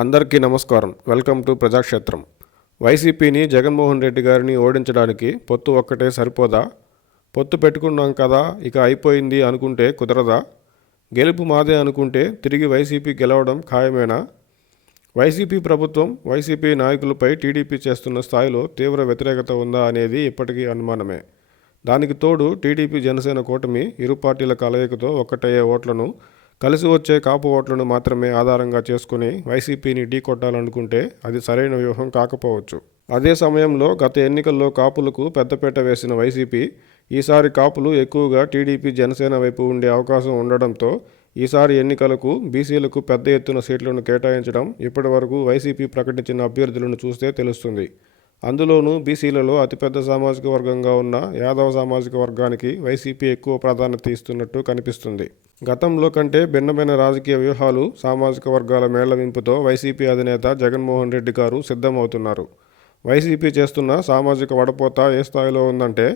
అందరికీ నమస్కారం. Welcome to ప్రజాక్షేత్రం. వైసీపీని జగన్మోహన్ రెడ్డి గారిని ఓడించడానికి పొత్తు ఒక్కటే సరిపోదా? పొత్తు పెట్టుకున్నాం కదా ఇక అయిపోయింది అనుకుంటే కుదరదా? గెలుపు మాదే అనుకుంటే తిరిగి వైసీపీ గెలవడం ఖాయమేనా? వైసీపీ ప్రభుత్వం, వైసీపీ నాయకులపై టీడీపీ చేస్తున్న స్థాయిలో తీవ్ర వ్యతిరేకత ఉందా అనేది ఇప్పటికీ అనుమానమే. దానికి తోడు టీడీపీ జనసేన కూటమి ఇరు పార్టీల కలయికతో ఒక్కటయ్యే ఓట్లను, కలిసి వచ్చే కాపు ఓట్లను మాత్రమే ఆధారంగా చేసుకుని వైసీపీని ఢీకొట్టాలనుకుంటే అది సరైన వ్యూహం కాకపోవచ్చు. అదే సమయంలో గత ఎన్నికల్లో కాపులకు పెద్దపీట వేసిన వైసీపీ ఈసారి కాపులు ఎక్కువగా టీడీపీ జనసేన వైపు ఉండే అవకాశం ఉండడంతో ఈసారి ఎన్నికలకు బీసీలకు పెద్ద ఎత్తున సీట్లను కేటాయించడం ఇప్పటి వరకు వైసీపీ ప్రకటించిన అభ్యర్థులను చూస్తే తెలుస్తుంది. అందులోనూ బీసీలలో అతిపెద్ద సామాజిక వర్గంగా ఉన్న యాదవ సామాజిక వర్గానికి వైసీపీ ఎక్కువ ప్రాధాన్యత ఇస్తున్నట్టు కనిపిస్తుంది. గతంలో కంటే భిన్నమైన రాజకీయ వ్యూహాలు, సామాజిక వర్గాల మేళవింపుతో వైసీపీ అధినేత జగన్మోహన్ రెడ్డి గారు సిద్ధమవుతున్నారు. వైసీపీ చేస్తున్న సామాజిక వడపోత ఏ స్థాయిలో ఉందంటే,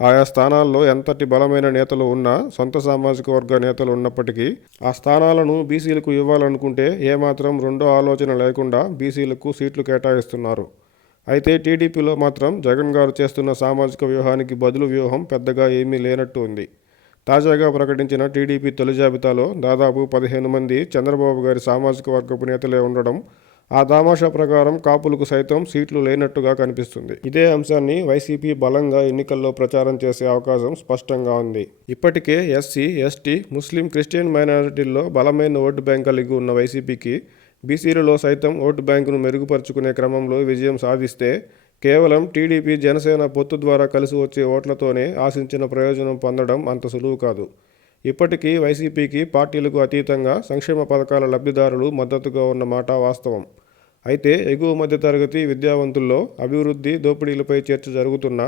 ఆయా స్థానాల్లో ఎంతటి బలమైన నేతలు ఉన్నా, సొంత సామాజిక వర్గ నేతలు ఉన్నప్పటికీ ఆ స్థానాలను బీసీలకు ఇవ్వాలనుకుంటే ఏమాత్రం రెండో ఆలోచన లేకుండా బీసీలకు సీట్లు కేటాయిస్తున్నారు. అయితే టీడీపీలో మాత్రం జగన్ గారు చేస్తున్న సామాజిక వ్యూహానికి బదులు వ్యూహం పెద్దగా ఏమీ లేనట్టు ఉంది. తాజాగా ప్రకటించిన టీడీపీ తొలి జాబితాలో దాదాపు 15 మంది చంద్రబాబు గారి సామాజిక వర్గపు నేతలే ఉండడం, ఆ దామాషా ప్రకారం కాపులకు సైతం సీట్లు లేనట్టుగా కనిపిస్తుంది. ఇదే అంశాన్ని వైసీపీ బలంగా ఎన్నికల్లో ప్రచారం చేసే అవకాశం స్పష్టంగా ఉంది. ఇప్పటికే ఎస్సీ, ఎస్టీ, ముస్లిం, క్రిస్టియన్ మైనారిటీల్లో బలమైన ఓటు బ్యాంక్ కలిగి ఉన్న వైసీపీకి బీసీలలో సైతం ఓటు బ్యాంకును మెరుగుపరుచుకునే క్రమంలో విజయం సాధిస్తే కేవలం టీడీపీ జనసేన పొత్తు ద్వారా కలిసి వచ్చే ఓట్లతోనే ఆశించిన ప్రయోజనం పొందడం అంత సులువు కాదు. ఇప్పటికీ వైసీపీకి పార్టీలకు అతీతంగా సంక్షేమ పథకాల లబ్ధిదారులు మద్దతుగా ఉన్న మాట వాస్తవం. అయితే ఎగువ మధ్యతరగతి విద్యావంతుల్లో అభివృద్ధి, దోపిడీలపై చర్చ జరుగుతున్నా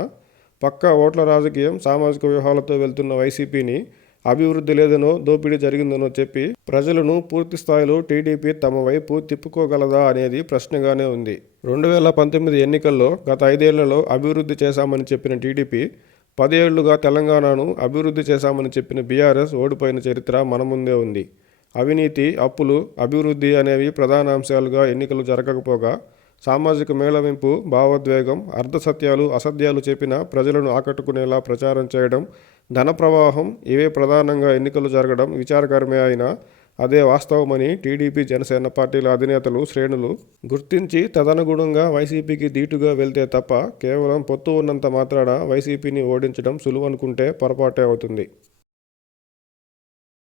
పక్కా ఓట్ల రాజకీయం, సామాజిక వ్యూహాలతో వెళ్తున్న వైసీపీని అభివృద్ధి లేదనో, దోపిడీ జరిగిందనో చెప్పి ప్రజలను పూర్తి స్థాయిలో టీడీపీ తమ వైపు తిప్పుకోగలదా అనేది ప్రశ్నగానే ఉంది. 2019 ఎన్నికల్లో గత 5 ఏళ్లలో అభివృద్ధి చేశామని చెప్పిన టీడీపీ, 10 ఏళ్లుగా తెలంగాణను అభివృద్ధి చేశామని చెప్పిన బీఆర్ఎస్ ఓడిపోయిన చరిత్ర మన ముందే ఉంది. అవినీతి, అప్పులు, అభివృద్ధి అనేవి ప్రధాన అంశాలుగా ఎన్నికలు జరగకపోగా సామాజిక మేళవింపు, భావోద్వేగం, అర్ధసత్యాలు, అసత్యాలు చెప్పిన ప్రజలను ఆకట్టుకునేలా ప్రచారం చేయడం, ధన ప్రవాహం ఇవే ప్రధానంగా ఎన్నికలు జరగడం విచారకరమే అయినా అదే వాస్తవమని టీడీపీ జనసేన పార్టీల అధినేతలు, శ్రేణులు గుర్తించి తదనుగుణంగా వైసీపీకి ధీటుగా వెళ్తే తప్ప కేవలం పొత్తు ఉన్నంత మాత్రాన వైసీపీని ఓడించడం సులువనుకుంటే పొరపాటే అవుతుంది.